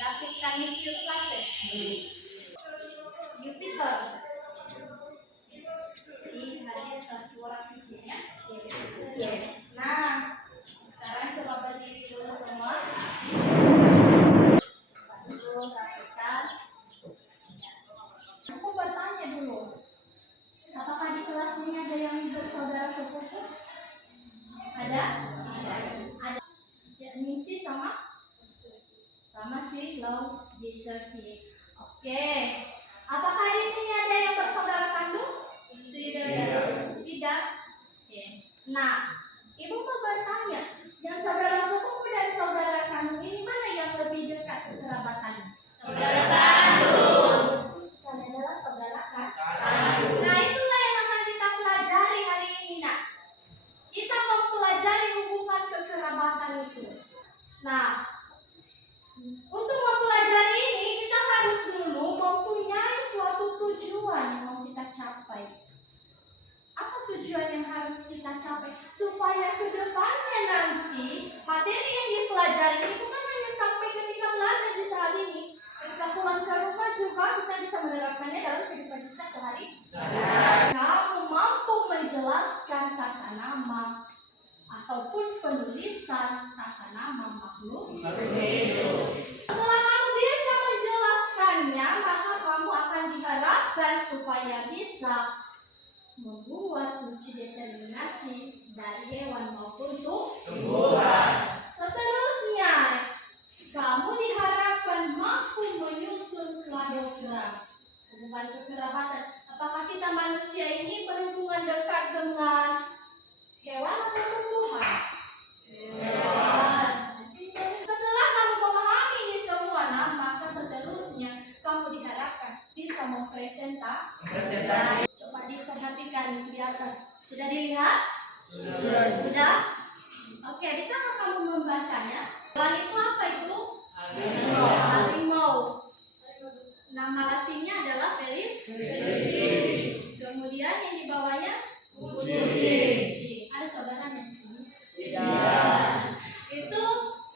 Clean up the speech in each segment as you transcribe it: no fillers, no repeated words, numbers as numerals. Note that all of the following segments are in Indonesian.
Dapat Canisius classes. Jupiter. Ini hanya satu orang kecilnya. Nah, sekarang coba berdiri dulu semua. Lalu rapikan. Aku bertanya dulu, apakah di kelas ini ada yang bersaudara sepupu? Ada? Ada. Ningsi sama si Lau Jiseki. Oke. Apakah di sini ada yang bersaudara kandung? Tidak. Oke. Nah, ibu mau bertanya, yang saudara sepupu dan saudara kandung ini mana yang lebih dekat kerabatannya? Saudara kandung. Kalian adalah saudara kandung. Nah, itulah yang akan kita pelajari hari ini, nak. Kita mempelajari hubungan kekerabatan itu. Nah, untuk mempelajari ini kita harus dulu mempunyai suatu tujuan yang mau kita capai. Apa tujuan yang harus kita capai? Supaya ke depannya nanti materi yang dipelajari itu kan hanya sampai ketika belajar di saat ini. Ketika pulang ke rumah juga kita bisa menerapkannya dalam kehidupan kita sehari-hari. Kamu mampu menjelaskan tata nama ataupun penulisan tata nama makhluk hidup. Setelah kamu bisa menjelaskannya, maka kamu akan diharapkan supaya bisa membuat kunci determinasi dari hewan maupun tumbuhan. Seterusnya, kamu diharapkan mampu menyusun kladogram hubungan kekerabatan. Apakah kita manusia ini berhubungan dekat dengan hewan atau tumbuhan? Hewan. Setelah kamu memahami ini semua, maka seterusnya kamu diharapkan bisa mempresentasi. Coba diperhatikan di atas. Sudah dilihat? Sudah? Oke, bisakah kamu membacanya? Hewan itu apa itu? Harimau. Nama latinnya adalah Felis. Kemudian yang di bawahnya? Kucing. Ada saudaranya di sini? Tidak. Itu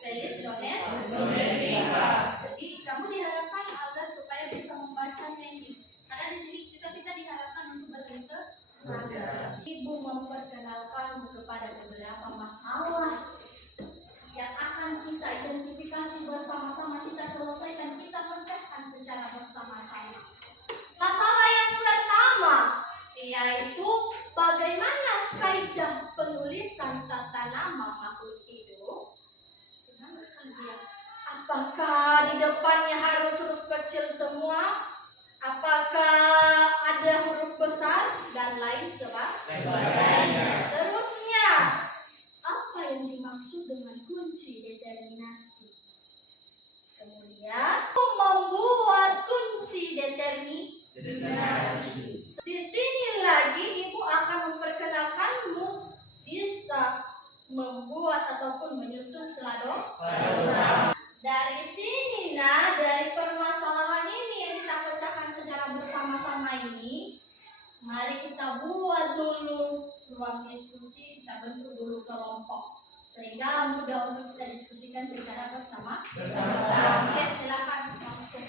Felis domestica. Jadi kamu diharapkan agar supaya bisa membacanya ini. Karena di sini juga kita diharapkan untuk berinteraksi. Ibu memperkenalkanmu kepada beberapa masalah yang akan kita identifikasi bersama-sama, kita selesaikan, kita pecahkan secara bersama-sama. Masalah yang pertama yaitu bagaimana kaidah penulisan tata nama makhluk hidup. Apakah di depannya harus huruf kecil semua? Apakah ada huruf besar dan lain sebagainya? Terusnya, apa yang dimaksud dengan kunci determinasi? Kemudian, membuat kunci determinasi. Di sini lagi ibu akan memperkenalkanmu bisa membuat ataupun menyusun kladogram. Dari sini, dari permasalahan ini yang kita pecahkan secara bersama-sama ini, mari kita buat dulu ruang diskusi, kita bentuk dulu kelompok sehingga mudah untuk kita diskusikan secara bersama-sama. Oke, silakan masuk.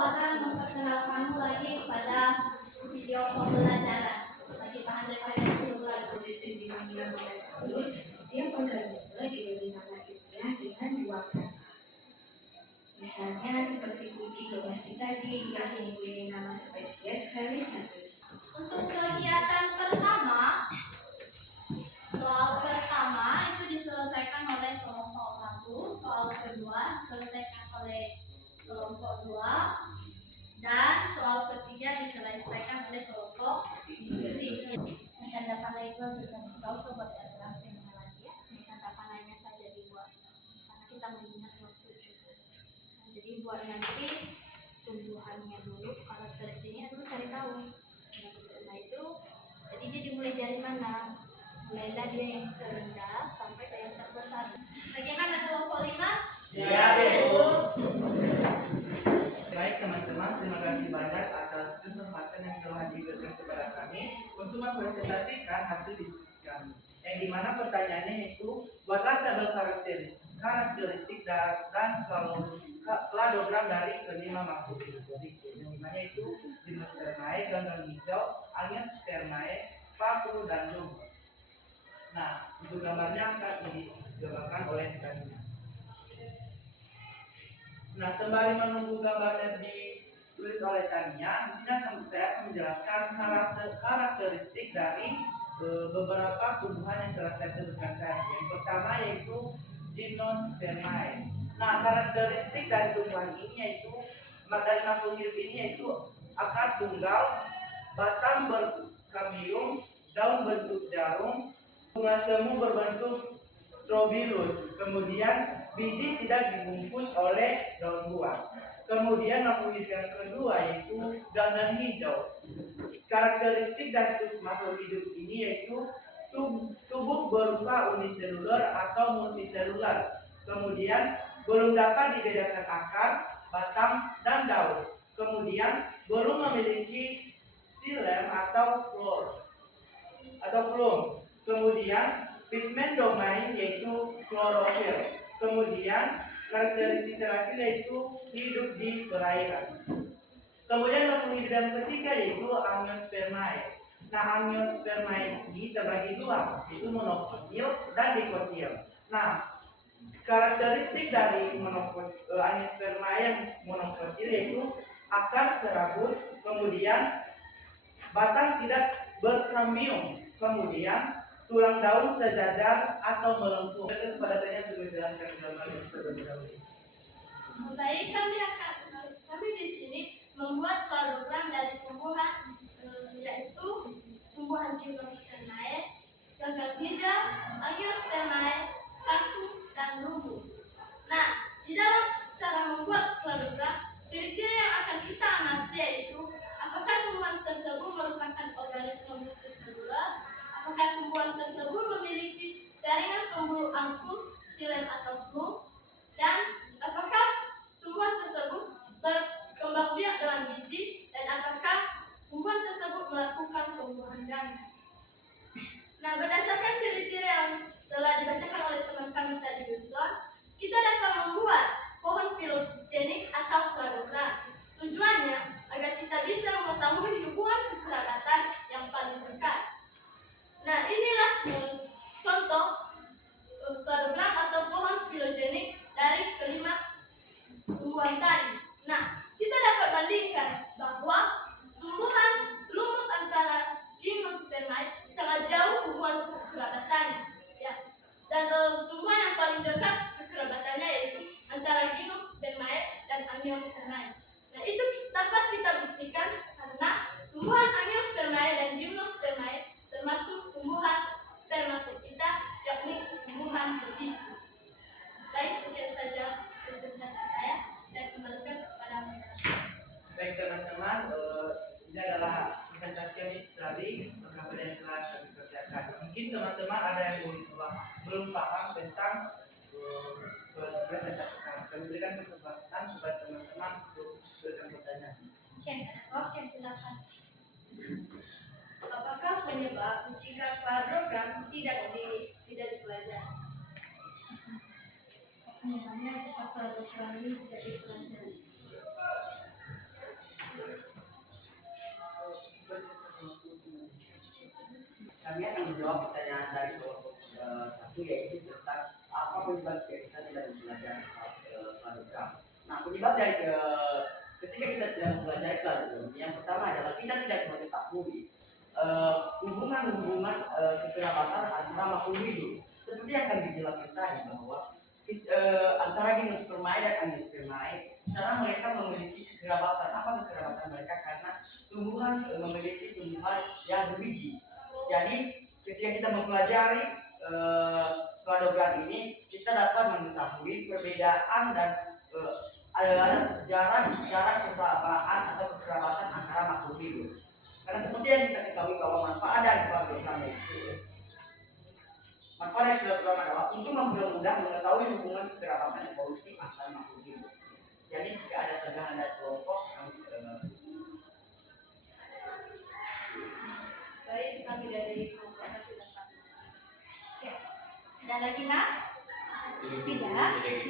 Akan memperkenalkanmu lagi pada video pembelajaran bagi bahan referensi ulang. Sistem binomial dia mekanisme dinominalnya dengan dua kata. Misalnya seperti kunci domestik tadi yang mempunyai nama spesies kali status. Untuk kegiatan pertama, soal pertama itu diselesaikan oleh kelompok 1, soal kedua diselesaikan oleh kelompok 2, dan soal ketiga diselesaikan oleh kelompok 3. Tanda panah itu kita coba terangkan lagi ya. Tanda panahnya saja dibuat karena kita mengingat waktu juga. Jadi buat nanti tumbuhannya dulu, karakteristiknya dulu cari tahu. Nah itu, jadi dia dimulai dari mana? Mulailah dia yang terendah sampai ke yang terbesar. Bagaimana kelompok 5? Siap, Bu. Baik, teman-teman. teman-teman, terima kasih banyak atas kesempatan yang telah diberikan kepada kami untuk mempresentasikan hasil diskusi kami. Yang dimana pertanyaannya itu, buatlah tabel karakteristik dan kladogram dari kelima makhluk hidup berikut. Yang dimana itu Gymnospermae, ganggang hijau, Angiospermae, paku, dan lumut. Nah, untuk gambarnya akan digambarkan oleh kami. Nah, sembari menunggu gambarnya ditulis oleh Tania, di sini saya akan menjelaskan karakteristik dari beberapa tumbuhan yang telah saya sebutkan tadi. Yang pertama yaitu Gymnospermae. Nah, karakteristik dari tumbuhan ini yaitu dari makhluk hidup ini yaitu akar tunggal, batang berkambium, daun bentuk jarum, bunga semu berbentuk strobilus, kemudian biji tidak dibungkus oleh daun buah. Kemudian makhluk hidup yang kedua yaitu ganggang hijau. Karakteristik dari makhluk hidup ini yaitu tubuh berupa uniseluler atau multiseluler. Kemudian belum dapat dibedakan akar, batang, dan daun. Kemudian belum memiliki xilem atau phloem. Kemudian pigmen domain yaitu klorofil. Kemudian karakteristik terakhir yaitu hidup di perairan. Kemudian makhluk hidup yang ketiga yaitu Angiospermae. Nah, Angiospermae ini terbagi dua, yaitu monokotil dan dikotil. Nah, karakteristik dari Angiospermae yang monokotil yaitu akar serabut, kemudian batang tidak berkambium, kemudian tulang daun sejajar atau melengkung. Kepada Tanya untuk menjelaskan gambar terlebih dahulu. Baik, kami di sini membuat kladogram dari tumbuhan yaitu tumbuhan Gymnospermae, ganggang hijau, Angiospermae, paku, dan lumut. Nah, di dalam cara membuat kladogram, ciri-ciri yang akan kita amati yaitu apakah tumbuhan tersebut merupakan organisme multiseluler, apakah tumbuhan tersebut memiliki jaringan pembuluh angkum, xilem atau phloem, dan apakah tumbuhan tersebut berkembang biak dengan biji, dan apakah tumbuhan tersebut melakukan pembuahan ganda. Nah, berdasarkan ciri-ciri yang telah dibacakan oleh teman kami tadi barusan, kita dapat membuat pohon filogenik atau kladogram. Tujuannya agar kita bisa mengetahui hubungan kekerabatan yang paling dekat. Nah, inilah contoh kladogram atau pohon filogenik dari kelima tumbuhan tadi. Nah, kita dapat bandingkan bahwa tumbuhan lumut antara Gymnospermae sangat jauh hubungan kekerabatannya. Ya. Dan tumbuhan yang paling dekat kekerabatannya yaitu antara Gymnospermae dan Angiospermae. Nah, itu dapat kita buktikan karena tumbuhan Angiospermae dan Gymnospermae termasuk tumbuhan spermatopita, yakni tumbuhan berbiji. Baik, sekian saja presentasi saya. Saya kembalikan kepada mereka. Baik teman-teman, ini adalah presentasi kami tadi beberapa yang telah kami kerjakan. Mungkin teman-teman ada yang belum paham tentang presentasi kami. Kami berikan kesempatan kepada teman-teman untuk berikan pertanyaan. Oke, silakan. Apakah penyebab jika kladogram tidak dipelajari? Penyebabnya jika kladogram ini tidak dipelajari. Kami akan menjawab pertanyaan dari kelompok satu yaitu tentang apa penyebab jika kita tidak mempelajari kladogram. Nah, penyebab dari ketika kita tidak mempelajari kladogram, yang pertama adalah kita tidak mengetahui hubungan kekerabatan antara makhluk hidup. Seperti yang akan dijelaskan tadi bahwa antara Gymnospermae dan Angiospermae, sekarang mereka memiliki kekerabatan. Apa kekerabatan mereka? Karena tumbuhan memiliki tumbuhan yang berbiji. Jadi ketika kita mempelajari kladogram ini, kita dapat mengetahui perbedaan dan ada jarak persahabatan atau kekerabatan antara makhluk hidup. Karena seperti yang kita ketahui bahwa manfaat dari kladogram itu adalah untuk mempermudah mengetahui hubungan kekerabatan evolusi antar makhluk hidup. Jadi jika ada senggahan dari kelompok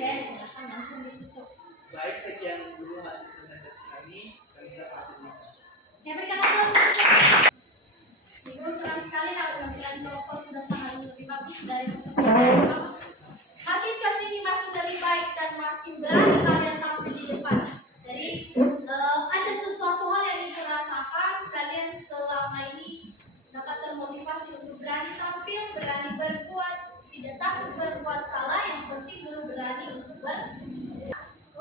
Oke, silakan langsung ditutup. Baik, sekian dulu hasil presentasi kami. Kami bisa patut. Saya berikan aplaus. Ibu senang sekali lah penampilan kelompok sudah sangat lebih bagus dari pertemuan pertama. Makin kesini makin lebih baik dan makin berani kalian tampil di depan. Jadi ada sesuatu hal yang dirasakan kalian selama ini dapat termotivasi untuk berani tampil, berani berbuat, tidak takut berbuat salah, yang penting dulu berani untuk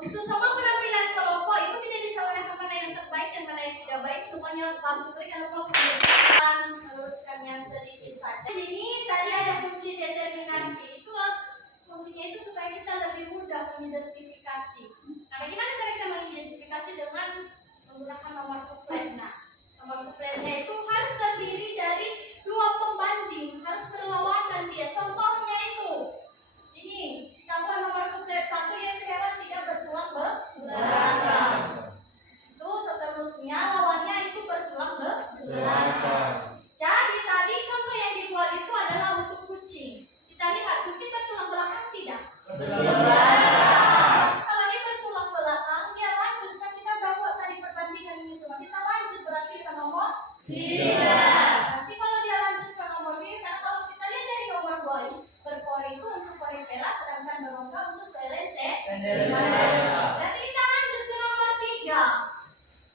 untuk semua penampilan kelompok itu tidak disalahkan mana yang terbaik dan mana yang tidak baik, semuanya bagus. Berikan aplaus untuk meluruskannya sedikit saja. Di sini tadi ada kunci determinasi. Itu fungsinya itu supaya kita lebih mudah mengidentifikasi. Nah, bagaimana cara kita mengidentifikasi dengan menggunakan nomor kuplet? Nah, nomor kupletnya itu harus terdiri dari dua pembanding, harus berlawanan dia. Contohnya itu ini, tambah nomor kuplet 1 yang hewan tidak bertulang belakang. Itu seterusnya lawannya itu bertulang belakang. Jadi tadi contoh yang dibuat itu adalah untuk kucing. Kita lihat kucing bertulang belakang tidak? Bertulang belakang. Kalau dia bertulang belakang, dia lanjut. Kan kita udah buat tadi perbandingan ini semua. Kita lanjut berarti ke nomor 3. Nanti kalau dia lanjut ke nomor 3, karena kalau kita lihat dari nomor 2 berpori itu untuk porifera, sedangkan berongga untuk selente. Berarti kita lanjut ke nomor 3.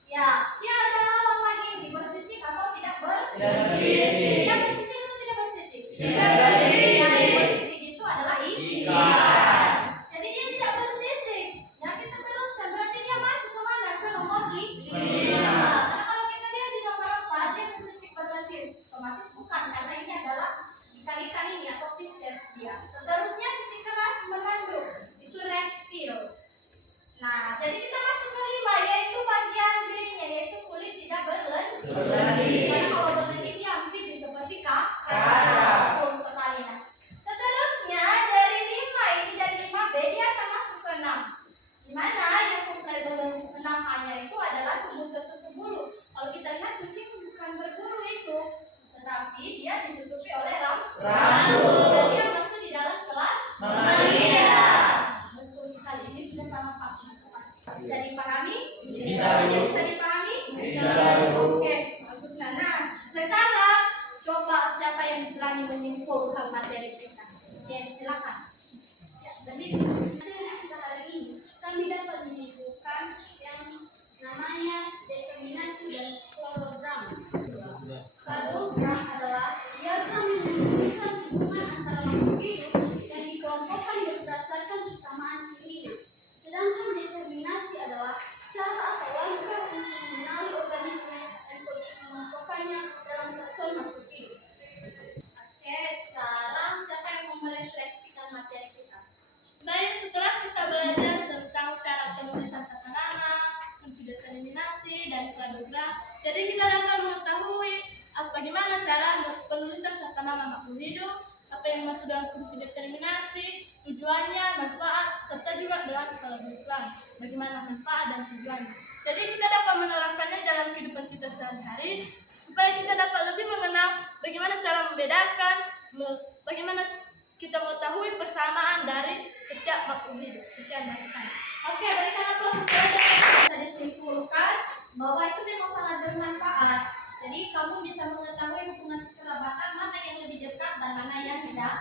Ya, dia ada lawan lagi ini, bersisik atau tidak bersisik. Yang bersisik atau tidak bersisik? Tidak bersisik. Yang bersisik itu adalah ikan. Jadi dia tidak bersisik. Nah, kita teruskan, berarti dia masuk ke mana? Ke nomor 5. Karena kalau kita lihat di nomor 4, dia bersisik berarti otomatis bukan, karena ini adalah ikan-ikan ini atau fishes dia. Seterusnya sisi keras menanduk, itu reptil. Nah, jadi kita masuk ke 5, yaitu bagian B-nya, yaitu kulit tidak berlendir. Karena kalau berlendir dia amfibi seperti kakak. Betul sekali. Nah, seterusnya dari 5 ini, dari 5B dia akan masuk ke 6. Di mana yang kuplet 6A-nya itu adalah tubuh tertutup bulu. Kalau kita lihat kucing bukan berbulu itu, tetapi dia ditutupi oleh rambut. Dan dia masuk di dalam kelas mamalia. Betul sekali, ini sudah sangat pasti. Bisa dipahami? Bisa dipahami? Bisa. Oke, bagus. Nah, sekarang coba siapa yang berani menyimpulkan materi kita. Oke, silakan. Ya, berdiri. Kita hari ini kami dapat menyimpulkan yang namanya determinasi dan program. Program adalah diagram yang menunjukkan hubungan antara makhluk hidup yang dikelompokkan berdasarkan kesamaan cirinya. Sedangkan determinasi adalah cara atau langkah untuk mengenali organisme dan mengelompokkannya dalam takson makhluk hidup. Oke, sekarang siapa yang mau merefleksikan materi kita? Baik, setelah kita belajar tentang cara penulisan kata nama, kunci determinasi, dan kladogram, jadi kita dapat mengetahui bagaimana cara penulisan kata nama makhluk hidup, apa yang masuk dalam kunci determinasi, tujuannya, manfaat, serta juga dengan kladogram, bagaimana manfaat dan tujuannya. Jadi kita dapat menerapkannya dalam kehidupan kita sehari-hari, supaya kita dapat lebih mengenal bagaimana cara membedakan, bagaimana kita mengetahui persamaan dari setiap makhluk hidup. Sekian dari saya. Oke, berikan aplaus untuk bisa disimpulkan bahwa itu memang sangat bermanfaat. Jadi kamu bisa mengetahui hubungan kerabatan mana yang lebih dekat dan mana yang tidak.